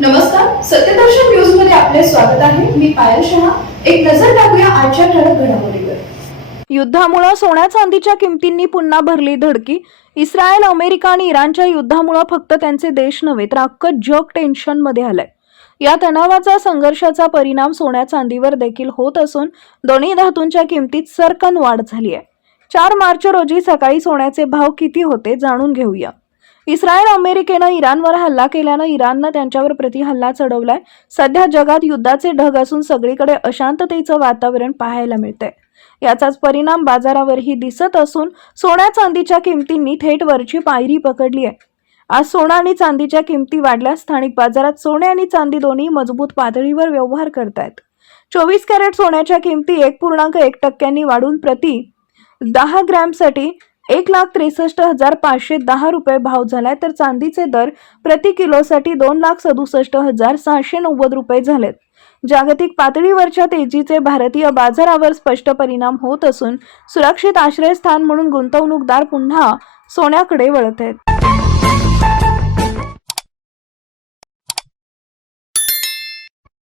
नमस्कार, सत्यदर्शन न्यूज मध्ये आपले स्वागत आहे. मी पायल शहा. एक नजर टाकूया आजच्या ठळक घडामोडीवर. युद्धामुळे सोन्या चांदीच्या किमतींनी पुन्हा भरली धडकी. इस्रायल, अमेरिका आणि इराणच्या युद्धामुळे फक्त त्यांचे देश नव्हे तर अख्खं जग टेन्शन मध्ये आलंय. या तणावाचा संघर्षाचा परिणाम सोन्या चांदीवर देखील होत असून दोन्ही धातूंच्या किमतीत सरकन वाढ झाली आहे. 4 मार्च रोजी सकाळी सोन्याचे भाव किती होते जाणून घेऊया. इस्रायल, अमेरिकेनं इराणवर हल्ला केल्यानं इराणनं त्यांच्यावर प्रतिहल्ला चढवलाय. सध्या जगात युद्धाचे ढग असून सगळीकडे अशांततेचं वातावरण पाहायला मिळतंय. याचाच परिणाम बाजारावरही दिसत असून सोन्या चांदीच्या किमतींनी थेट वरची पायरी पकडली आहे. आज सोनं आणि चांदीच्या किमती वाढल्या. स्थानिक बाजारात सोने आणि चांदी दोन्ही मजबूत पातळीवर व्यवहार करतायत. 24 कॅरेट सोन्याच्या किमती 1.1% वाढून प्रति 10 ग्रॅमसाठी 1,63,510 रुपये भाव झालाय, तर चांदीचे दर प्रति किलोसाठी 2,67,690 रुपये झालेत. जागतिक पातळीवरच्या तेजीचे भारतीय बाजारावर स्पष्ट परिणाम होत असून सुरक्षित आश्रयस्थान म्हणून गुंतवणूकदार पुन्हा सोन्याकडे वळत आहेत.